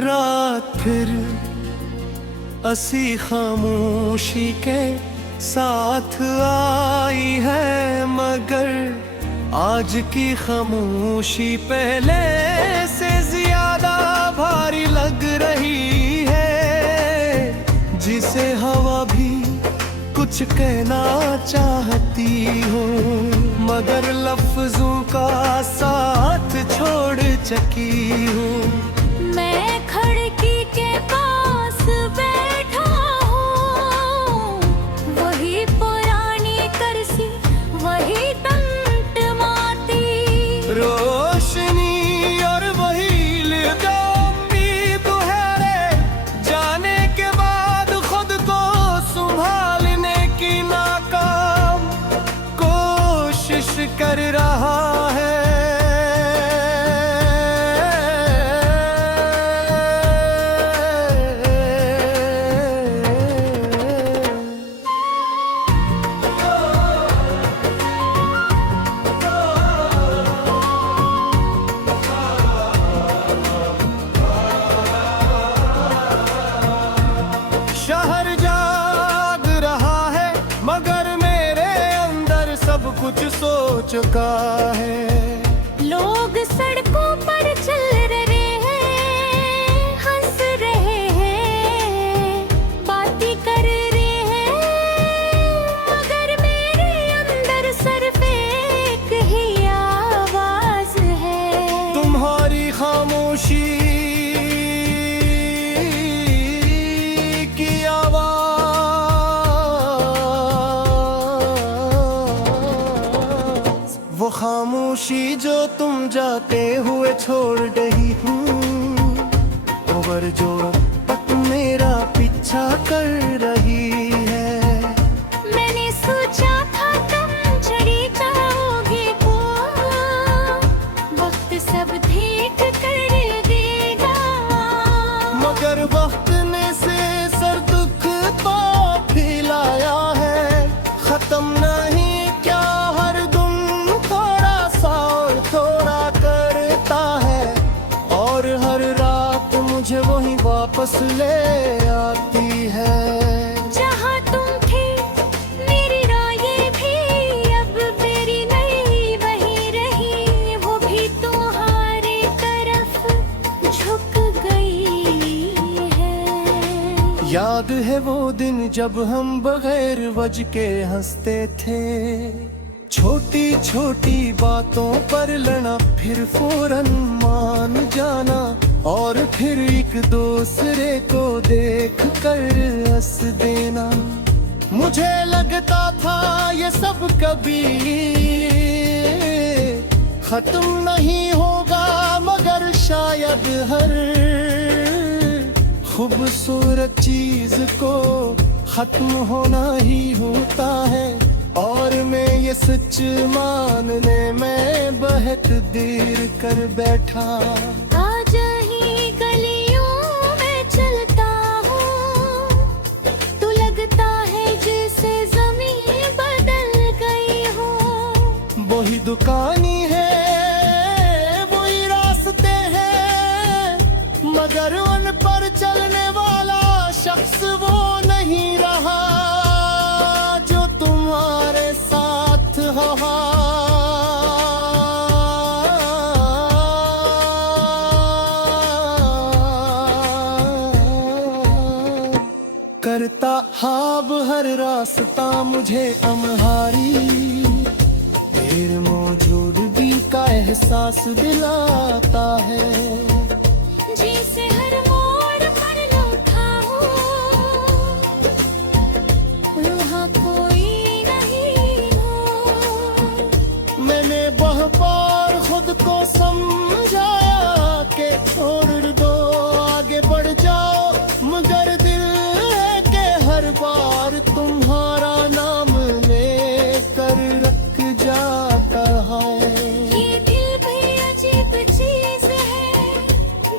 रात फिर असी खामोशी के साथ आई है, मगर आज की खामोशी पहले से ज्यादा भारी लग रही है। जिसे हवा भी कुछ कहना चाहती हो, मगर लफ्जों का साथ छोड़ चुकी हूँ। मैं खिड़की के पास बैठा हूँ, वही पुरानी कुर्सी, वही टमटमाती रोशनी और वही लगा उम्मीद है। जाने के बाद खुद को संभालने की नाकाम कोशिश कर रहा है। शहर जाग रहा है, मगर मेरे अंदर सब कुछ सो चुका है। लोग सड़कों पर चल रहे हैं, हंस रहे हैं, बातें कर रहे हैं, मगर मेरे अंदर सिर्फ एक ही आवाज है। तुम्हारी खामोशी की आवाज, वो खामोशी जो तुम जाते हुए छोड़ रही हूँ, और जो तक मेरा पीछा कर रही है। मैंने सोचा था तुम चढ़ी जाओगे वो, वक्त सब ठीक कर देगा, मगर वक्त ने से सर दुख तो फैलाया है। खत्म नहीं क्या हर दिन थोड़ा सा और थोड़ा करता है, और हर रात मुझे वही वापस ले आती है। जहाँ तुम थे मेरी राहें भी अब मेरी नहीं वही रही, वो भी तुम्हारी तरफ झुक गई है। याद है वो दिन जब हम बगैर वजह के हंसते थे, छोटी छोटी बातों पर लड़ना, फिर फौरन मान जाना, और फिर एक दूसरे को देख कर हंस देना। मुझे लगता था ये सब कभी खत्म नहीं होगा, मगर शायद हर खूबसूरत चीज को खत्म होना ही होता है। और मैं ये सच मानने में बहुत देर कर बैठा। आज ही गलियों में चलता हूँ, तो लगता है जैसे जमीन बदल गई हो। वही दुकानी है, वही रास्ते हैं, मगर उन पर चलने वाला शख्स वो नहीं रहा जो तुम्हारे साथ हो। करता हाब हर रास्ता मुझे अमहारी, फिर मौजूदगी का एहसास दिलाता है। जैसे हर मोड़ पर लौटा हूँ, वहाँ कोई नहीं हो। मैंने बहुत बार खुद को समझाया कि छोड़ दो, आगे बढ़ जाओ, मगर दिल है कि हर बार तुम्हारा नाम लेकर रख जाता है। ये दिल भी अजीब चीज है,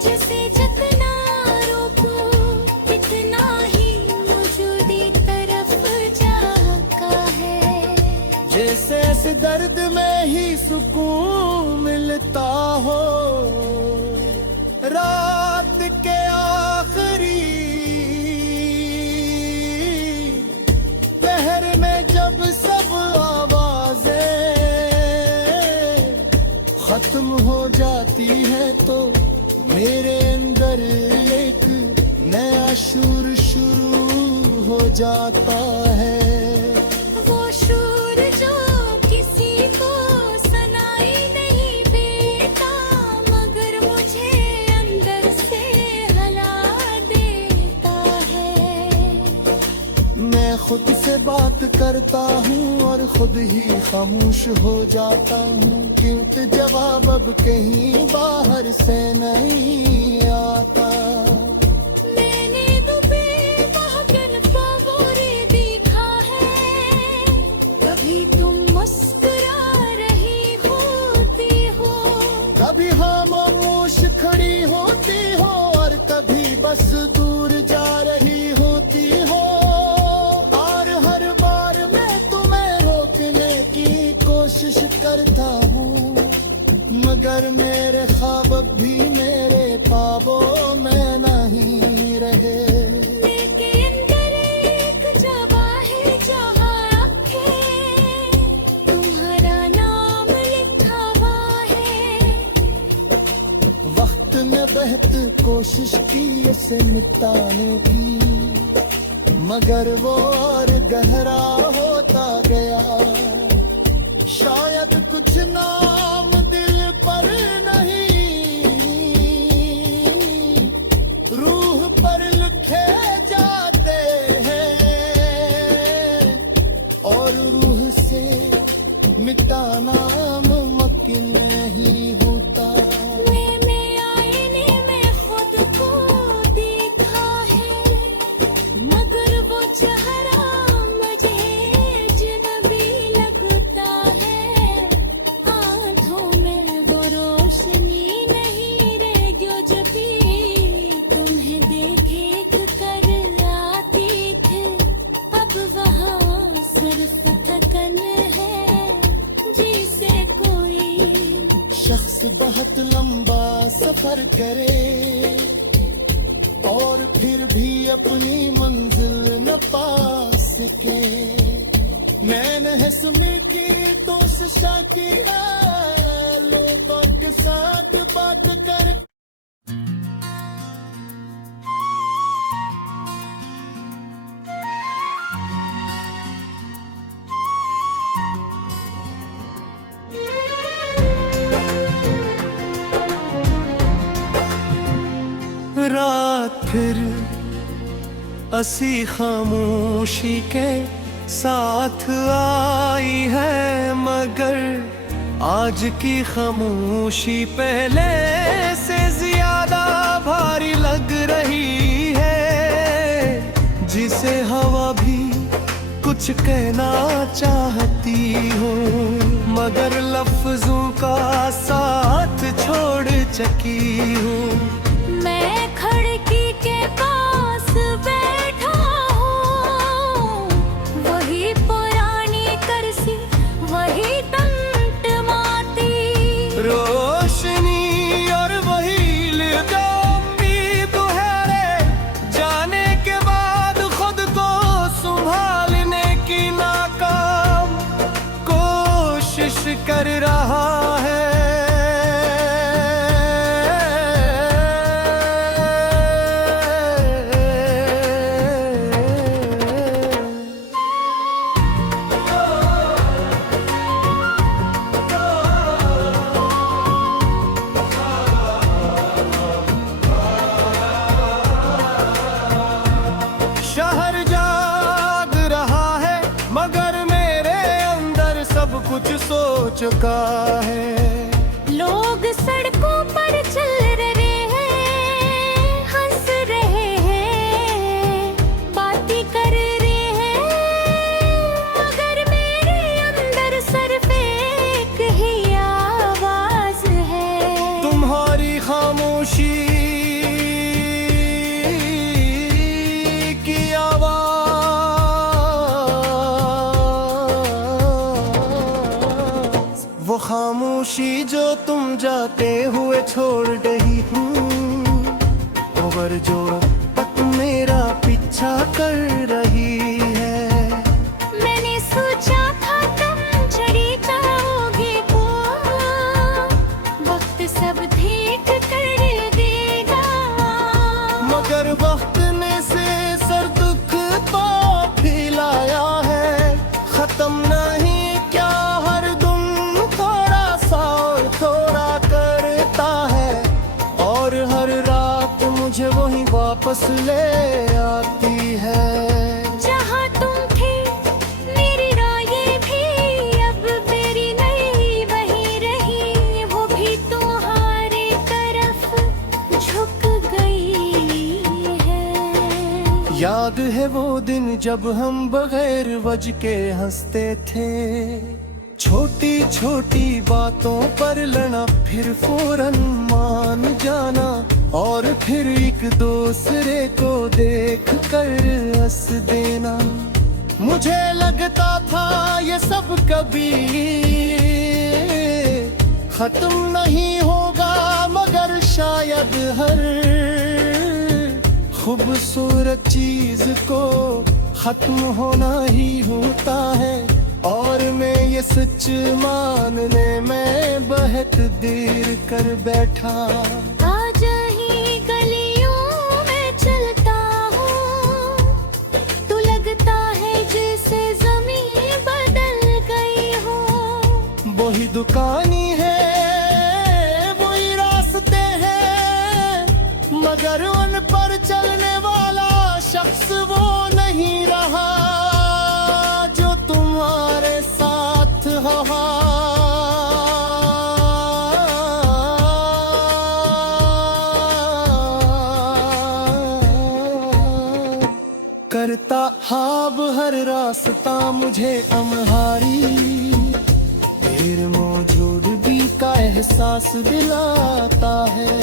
जिसे जितना रोको इतना ही मौजूदी तरफ जाता है। जैसे ऐसे दर्द में ही सुकून मिलता हो, रात के खत्म हो जाती है तो मेरे अंदर एक नया शूर शुरू हो जाता है। वो शूर जो किसी को सुनाई नहीं देता, मगर मुझे अंदर से हला देता है। मैं खुद से बात करता हूँ और खुद ही खामोश हो जाता हूँ, क्योंकि जवाब अब कहीं बाहर से नहीं आता। मैंने तो बेवहगन ख्वाबोरे देखा है, कभी तुम मुस्कुरा रही होती हो, कभी खामोश खड़ी होती हो और कभी बस दूर जा रही होती हो। और हर बार मैं तुम्हें रोकने की कोशिश करता हूँ, मगर मेरे ख्वाब अब भी मेरे ख्वाबों में नहीं रहे। लेके अंदर एक जगह है जहाँ आंखें तुम्हारा नाम लिखा हुआ है। वक्त ने बहुत कोशिश की इसे मिटाने की, मगर वो और गहरा होता गया। शायद कुछ नाम दिल पर नहीं, रूह पर लिखे जाते हैं, और रूह से मिटाना मुमकिन नहीं होता। मैंने आईने में खुद को देखा है, मगर वो चेहरा मुझे अजनबी लगता है। आँखों में वो रोशनी नहीं रह गई जो भी तुम्हें देख कर आती थी। अब वहाँ सिर्फ थकन है जिसे कोई शख्स बहुत लंबा सफर करे और फिर भी अपनी मंजिल न पा सके। मैंने हंसने की कोशिश की है, लोगों के साथ बात कर। रात फिर असी खामोशी के साथ आई है, मगर आज की खामोशी पहले से ज्यादा भारी लग रही है। जिसे हवा भी कुछ कहना चाहती हो, मगर लफ्जों का साथ छोड़ चुकी हूँ। मैं खिड़की के पास बैठा हूँ, वही पुरानी कुर्सी, वही टमटमाती रोशनी और वही उम्मीद है, जाने के बाद खुद को संभालने की नाकाम कोशिश कर रहा है। शहर जाग रहा है, मगर मेरे अंदर सब कुछ सो चुका है। लोग सड़कों पर चल रहे हैं, हंस रहे हैं, बातें कर रहे हैं, मगर मेरे अंदर सिर्फ एक ही आवाज है। तुम्हारी खामोशी की आवाज, वो खामोशी जो तुम जाते हुए छोड़ रही हूँ, और जो तक मेरा पीछा कर रही है। मैंने सोचा था तुम चली जाओगे वो हर रात मुझे वही वापस ले आती है। जहाँ तुम थे मेरी राहें भी अब मेरी नहीं वही रही, वो भी तुम्हारे तरफ झुक गई है। याद है वो दिन जब हम बगैर वजह के हंसते थे, छोटी छोटी बातों पर लड़ना फिर फौरन मान जाना, और फिर एक दूसरे को देख कर हंस देना। मुझे लगता था ये सब कभी खत्म नहीं होगा, मगर शायद हर खूबसूरत चीज को खत्म होना ही होता है। और मैं ये सच मानने में बहुत देर कर बैठा। आज ही गलियों में चलता हूँ तो लगता है जैसे ज़मीन बदल गई हो। वही दुकानी है वही रास्ते हैं, मगर उन पर चलने वाला शख्स वो नहीं रहा जो तुम्हारे साथ हो। करता हाब हर रास्ता मुझे अमहारी, फिर मौजूदगी का एहसास दिलाता है।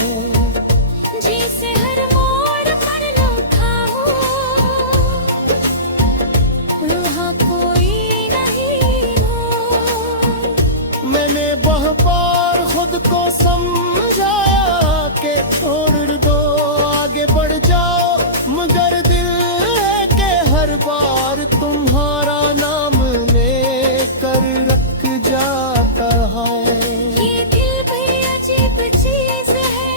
जिसे हर मोड़ पर लौटा हूँ वहाँ कोई नहीं हो। मैंने बहुत बार खुद को समझाया कि छोड़ दो आगे बढ़ जाओ, मगर दिल है कि हर बार तुम्हारा नाम लेकर रख जाता है। ये दिल भी अजीब चीज है,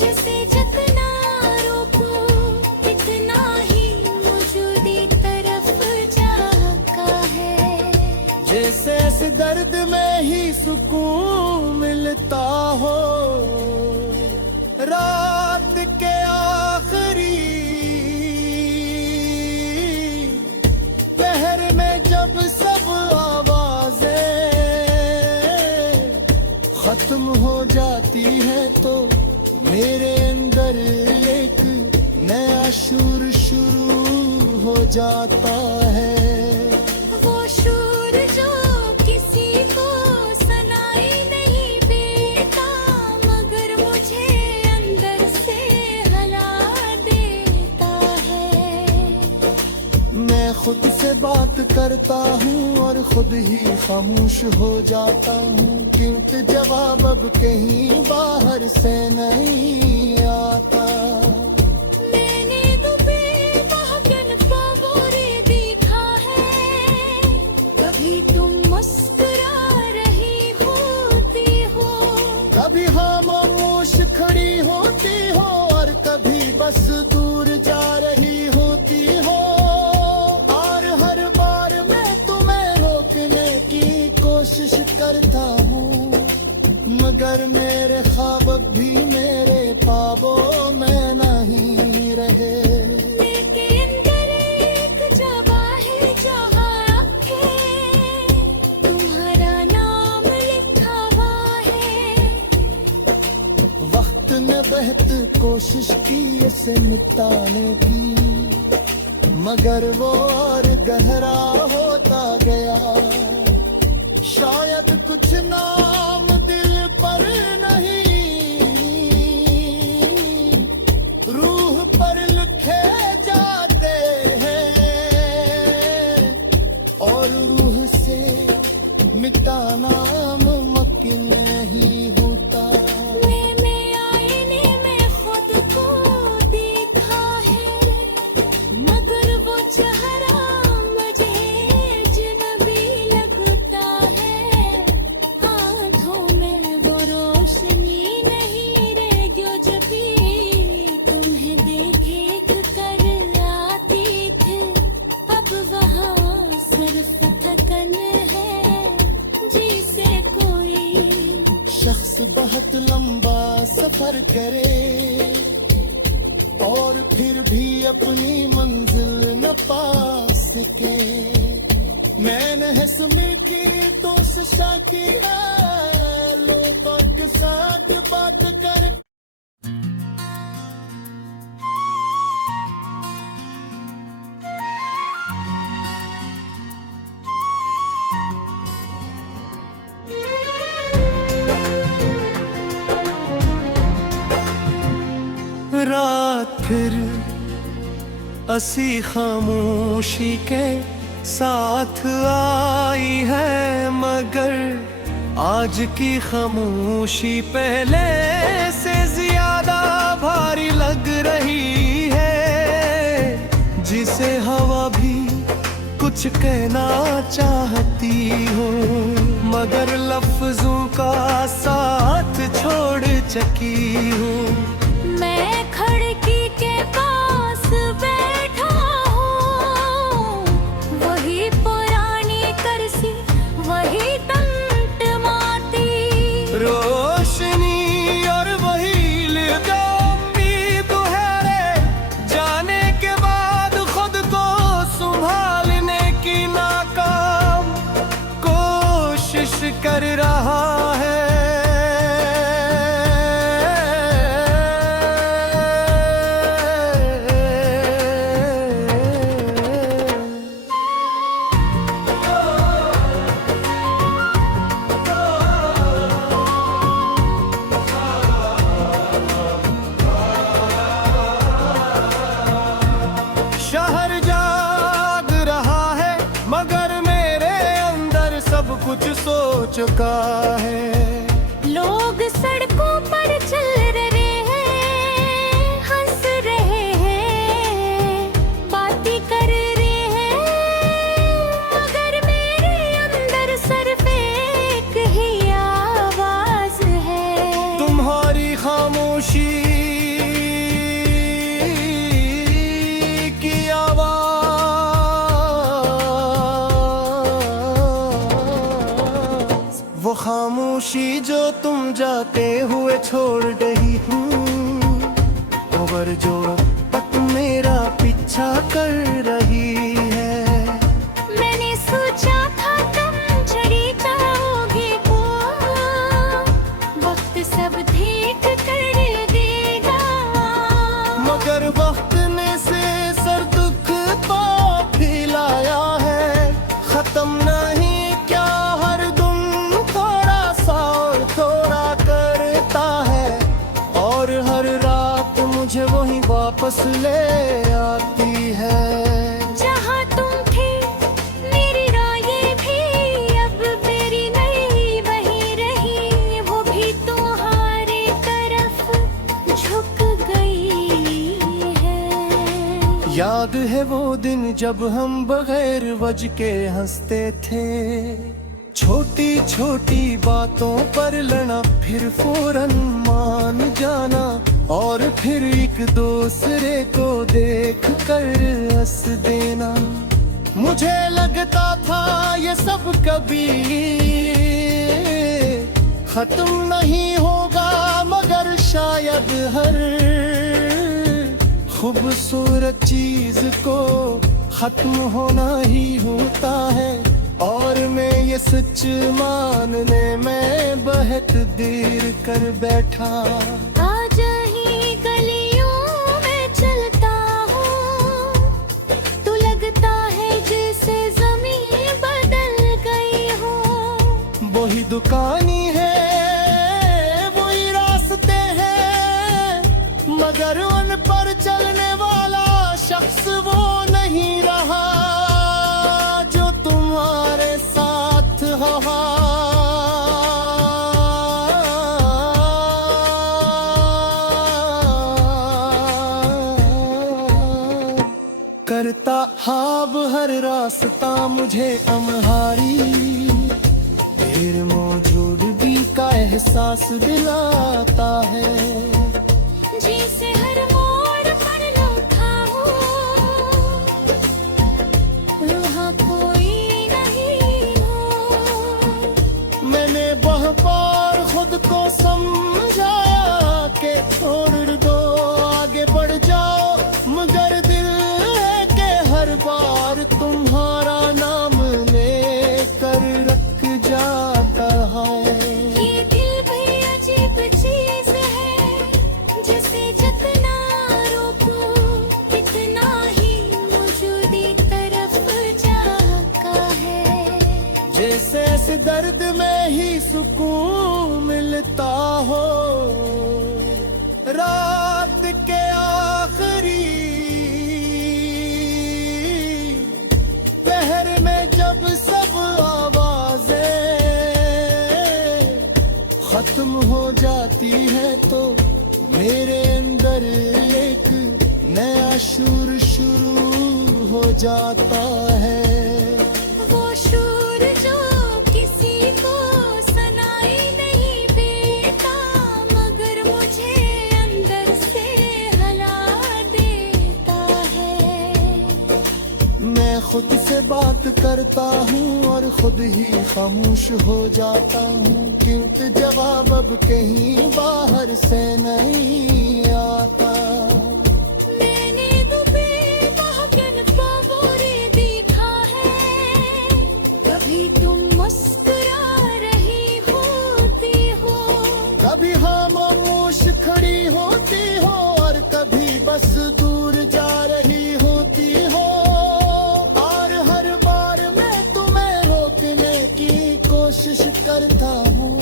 जिसे जितना रोको इतना ही मौजूदी तरफ जाता है। जैसे इस दर्द में ही सुकून मिलता हो, रात के आखिरी पहर में जब सब आवाजें खत्म हो जाती है तो मेरे अंदर एक नया शूर शुरू हो जाता है। वो शूर जो किसी को सुनाई नहीं देता, मगर मुझे अंदर से हला देता है। मैं खुद से बात करता हूँ और खुद ही खामोश हो जाता हूँ, क्योंकि जवाब अब कहीं बाहर से नहीं आता। मैंने दुबे बहकन पवोरे देखा है, कभी तुम मुस्कुरा रही होती हो, कभी खामोश खड़ी होती हो और कभी बस दूर जा रही होती हो। और हर बार मैं तुम्हें रोकने की कोशिश करता हूँ, मगर मेरे ख्वाब भी मेरे ख्वाबों में नहीं रहे। लेकिन अंदर एक जगह है जहाँ आँखें तुम्हारा नाम लिखा हुआ है। वक्त ने बहुत कोशिश की इसे मिटाने की, मगर वो और गहरा होता गया। शायद कुछ नाम दिल पर नहीं रूह पर लिखे जाते हैं, और रूह से मिटाना मुमकिन नहीं होता। मैंने आईने में खुद को देखा है, मगर वो चेहरा मुझे अजनबी लगता है। आँखों में वो रोशनी नहीं रह गई जो भी तुम्हें देख कर आती थी। अब वहाँ सिर्फ थकन है, जिसे कोई शख्स बहुत लंबा सफर करे और फिर भी अपनी मंजिल न पा सके। मैंने हंसने की कोशिश की है, लोग और के साथ बात करे। रात फिर असी खामोशी के साथ आई है, मगर आज की खामोशी पहले से ज्यादा भारी लग रही है। जिसे हवा भी कुछ कहना चाहती हो, मगर लफ्जों का साथ छोड़ चुकी हूँ। मैं खिड़की के पास बैठा हूँ, वही पुरानी कुर्सी, वही टमटमाती रोशनी और वही लगा उम्मीद है। जाने के बाद खुद को संभालने की नाकाम कोशिश कर रहा है। शहर जाग रहा है, मगर मेरे अंदर सब कुछ सो चुका है। लोग सड़कों पर चल रहे हैं, हंस रहे हैं, बातें कर रहे हैं, मगर मेरे अंदर सिर्फ एक ही आवाज है। तुम्हारी खामोशी की आवाज, वो खामोशी जो तुम जाते हुए छोड़ रही हूँ, और जो अब मेरा पीछा कर रही है। मैंने सोचा था तुम चली जाओगी, वो वक्त सब ठीक कर देगा, मगर वक्त ने से सर दुख को फैलाया है। खत्म नहीं क्या हर दम थोड़ा सा और थोड़ा करता है, और हर रात मुझे वही वापस ले आती है। जहाँ तुम थे मेरी राहें भी अब मेरी नहीं वही रही, वो भी तुम्हारी तरफ झुक गई है। याद है वो दिन जब हम बगैर वजह के हंसते थे, छोटी छोटी बातों पर लड़ना, फिर फौरन मान जाना, और फिर एक दूसरे को देख कर हंस देना। मुझे लगता था ये सब कभी खत्म नहीं होगा, मगर शायद हर खूबसूरत चीज को खत्म होना ही होता है। और मैं ये सच मानने में बहुत देर कर बैठा। आज ही गलियों में चलता हूँ, तो लगता है जैसे ज़मीन बदल गई हो। वही दुकानी है, वही रास्ते हैं, मगर उन पर चलने वाला शख्स वो नहीं रहा जो तुम्हारे साथ हो। करता हाब हर रास्ता मुझे अमहारी, फिर मौजूदगी का एहसास दिलाता है। जैसे हर मोड़ पर लौटा हूँ, वहाँ कोई नहीं हो। मैंने बहुत बार खुद को समझाया तक ना रोको, कितना ही मौजूदी तरफ जाका है। जैसे इस दर्द में ही सुकून मिलता हो, रात के आखिरी पहर में जब सब आवाजें खत्म हो जाती है तो मेरे अंदर एक नया शूर शुरू हो जाता है। वो शूर जो किसी को सुनाई नहीं देता, मगर मुझे अंदर से हला देता है। मैं खुद से बात करता हूँ और खुद ही खामोश हो जाता हूँ, क्योंकि जवाब अब कहीं बाहर से नहीं आता। मैंने दुबे महगन ख्वाबोरे देखा है, कभी तुम मुस्कुरा रही होती हो, कभी खामोश खड़ी होती हो और कभी बस दूर जा रही होती हो। और हर बार मैं तुम्हें रोकने की कोशिश करता हूँ,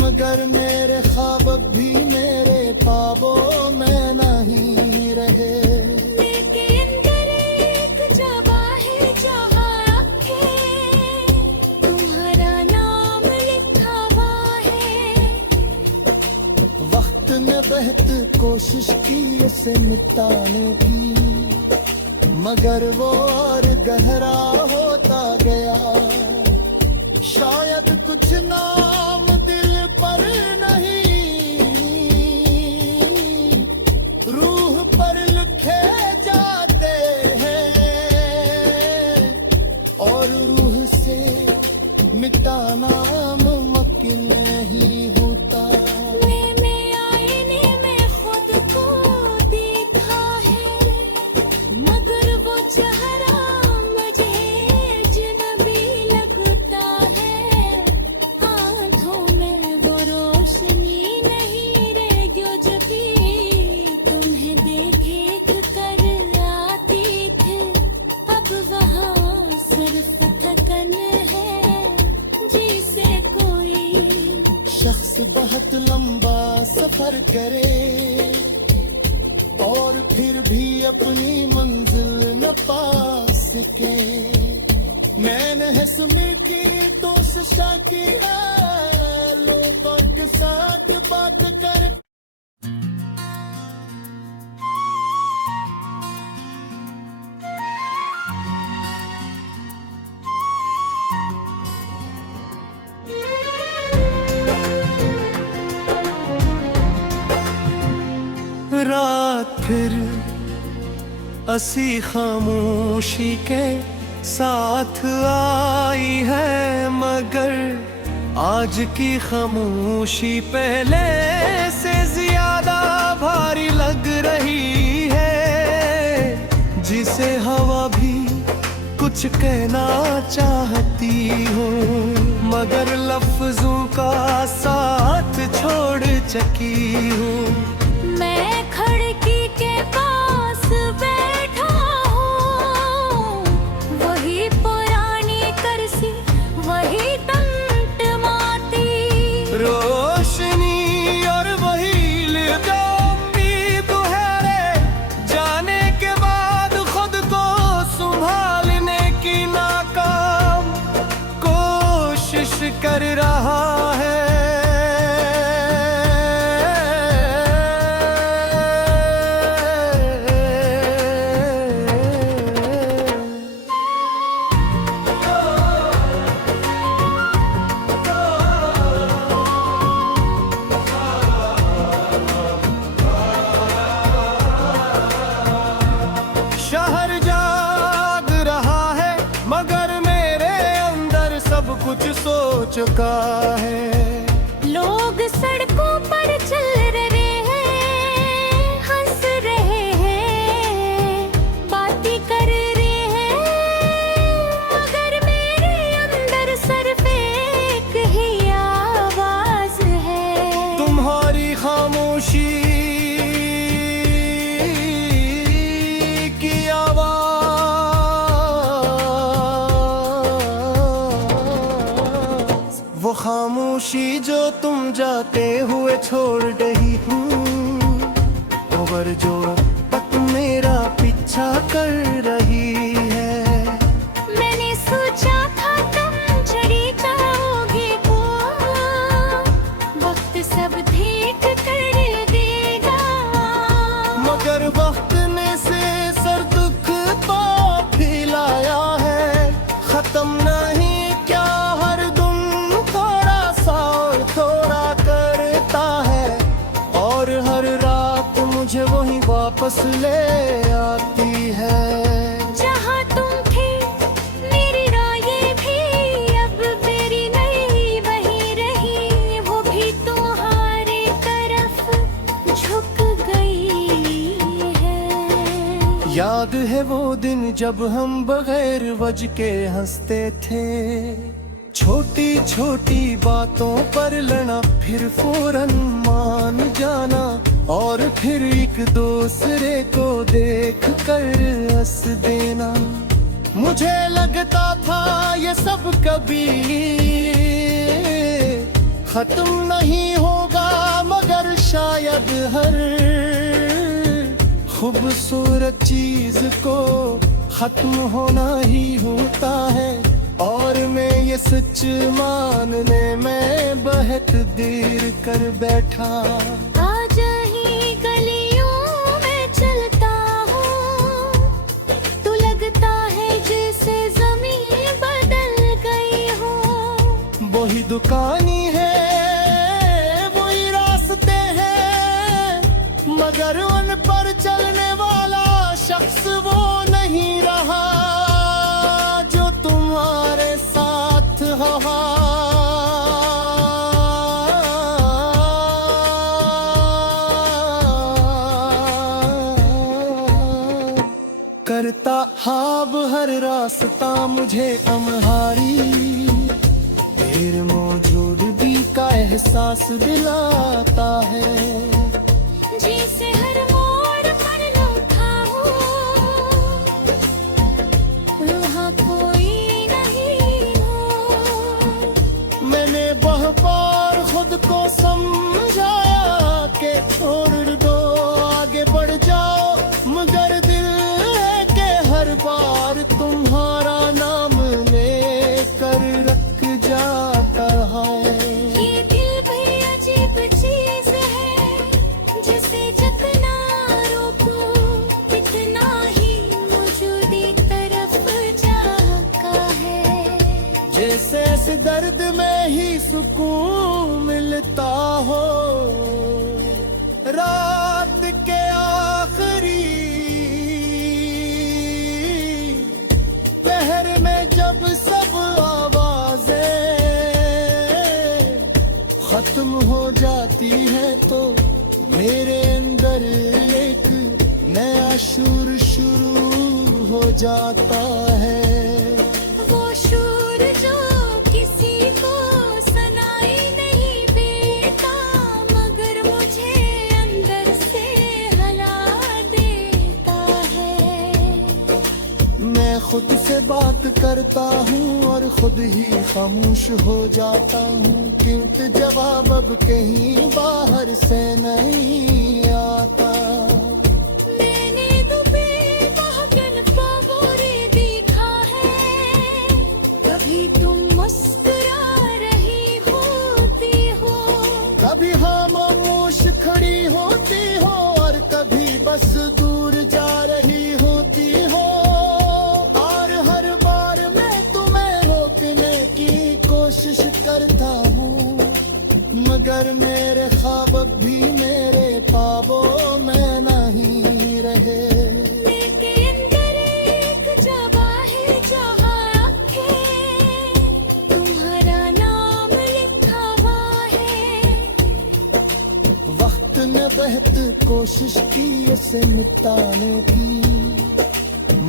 मगर मेरे ख्वाब अब भी मेरे ख्वाबों में नहीं रहे। लेके अंदर एक जगह है जहाँ आँखें तुम्हारा नाम लिखा हुआ है। वक्त ने बहुत कोशिश की इसे मिटाने की, मगर वो और गहरा होता गया। शायद कुछ नाम दिल पर नहीं, रूह पर लिखे जाते हैं, और रूह से मिटाना मुमकिन नहीं होता। मैंने आईने में खुद को देखा है, मगर वो चेहरा मुझे अजनबी लगता है। आँखों में वो रोशनी नहीं रह गई जो कि तुम्हें देख कर आती थी। अब वहाँ सिर्फ थकन है जिसे कोई शख्स बहुत लंबा सफर करे और फिर भी अपनी मंजिल न पा सके। मैंने हंसने की कोशिश की है, लोगों के साथ बात कर। रात फिर असी खामोशी के साथ आई है, मगर आज की खामोशी पहले से ज्यादा भारी लग रही है। जिसे हवा भी कुछ कहना चाहती हो, मगर लफ्जों का साथ छोड़ चुकी हूँ। मैं खिड़की के पास बैठा हूँ, वही पुरानी करसी, वही टमटमाती रोशनी और वही जो उम्मीद है रे, जाने के बाद खुद को संभालने की नाकाम कोशिश कर रहा है। शहर जाग रहा है, मगर मेरे अंदर सब कुछ सो चुका है। लोग सड़कों पर चल रहे हैं, हंस रहे हैं, बातें कर रहे हैं, मगर मेरे अंदर सिर्फ एक ही आवाज है। तुम्हारी खामोशी खामोशी जो तुम जाते हुए छोड़ रही हूँ, ओवर जो तक मेरा पीछा कर रही है। मैंने सोचा था तुम चढ़ी जाओगे को, वक्त सब ठीक कर देगा। मगर वक्त ने से सर दुख पा फैलाया है, खत्म नहीं क्या हर दुम थोड़ा सा और थोड़ा करता है, और हर रात मुझे वही वापस ले आती है। जहाँ तुम थे मेरी राहें भी अब मेरी नहीं वही रही, वो भी तुम्हारे तरफ झुक गई है। याद है वो दिन जब हम बगैर वजह के हंसते थे, छोटी छोटी बातों पर लड़ना फिर फौरन मान जाना, और फिर एक दूसरे को देख कर हंस देना। मुझे लगता था ये सब कभी खत्म नहीं होगा, मगर शायद हर खूबसूरत चीज को खत्म होना ही होता है। और मैं ये सच मानने में बहुत देर कर बैठा। आज ही गलियों में चलता हूँ, तो लगता है जैसे जमीन बदल गई हो। वही दुकानी है, वही रास्ते हैं, मगर उन पर चलने वाला शख्स वो नहीं रहा जो तुम्हारे साथ हो। करता हाब हर रास्ता मुझे अमहारी, फिर मौजूदगी का एहसास दिलाता है। जैसे हर मोड़ पर लौटा हूँ, वहाँ कोई नहीं हो। मैंने बहुत बार खुद को समझाया कि छोड़ दो आगे बढ़ जाओ, मगर दिल है कि हर बार तुम्हारा नाम लेकर रख जाता है। ये दिल भी अजीब चीज है, जिसे जितना रोको इतना ही मौजूदी तरफ जाता है। जैसे ऐसे दर्द में ही सुकून मिलता हो, रात के आखिरी पहर में जब सब आवाजें खत्म हो जाती है, तो मेरे अंदर एक नया शूर शुरू हो जाता है। वो शूर जो किसी को सुनाई नहीं देता, मगर मुझे अंदर से हला देता है। मैं खुद से बात करता हूँ और खुद ही खामोश हो जाता हूँ, क्योंकि जवाब अब कहीं बाहर से नहीं आता। मैंने दुबे बहकन ख्वाबोरे देखा है, कभी तुम मुस्कुरा रही होती हो, कभी खामोश खड़ी होती हो, और कभी बस दूर जा रही होती हो। और हर बार मैं तुम्हें रोकने की कोशिश करता हूँ, मगर मेरे ख्वाब अब भी मेरे ख्वाबों में नहीं रहे। लेके अंदर एक जगह है जहाँ आंखें तुम्हारा नाम लिखा हुआ है। वक्त ने बहुत कोशिश की इसे मिटाने की,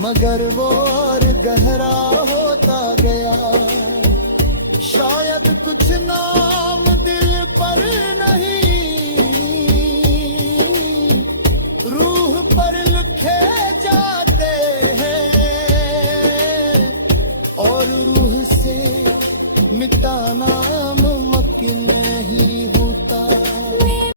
मगर वो और गहरा होता गया। शायद कुछ नाम दिल पर नहीं, रूह पर लिखे जाते हैं, और रूह से मिटाना मुमकिन मुमकिन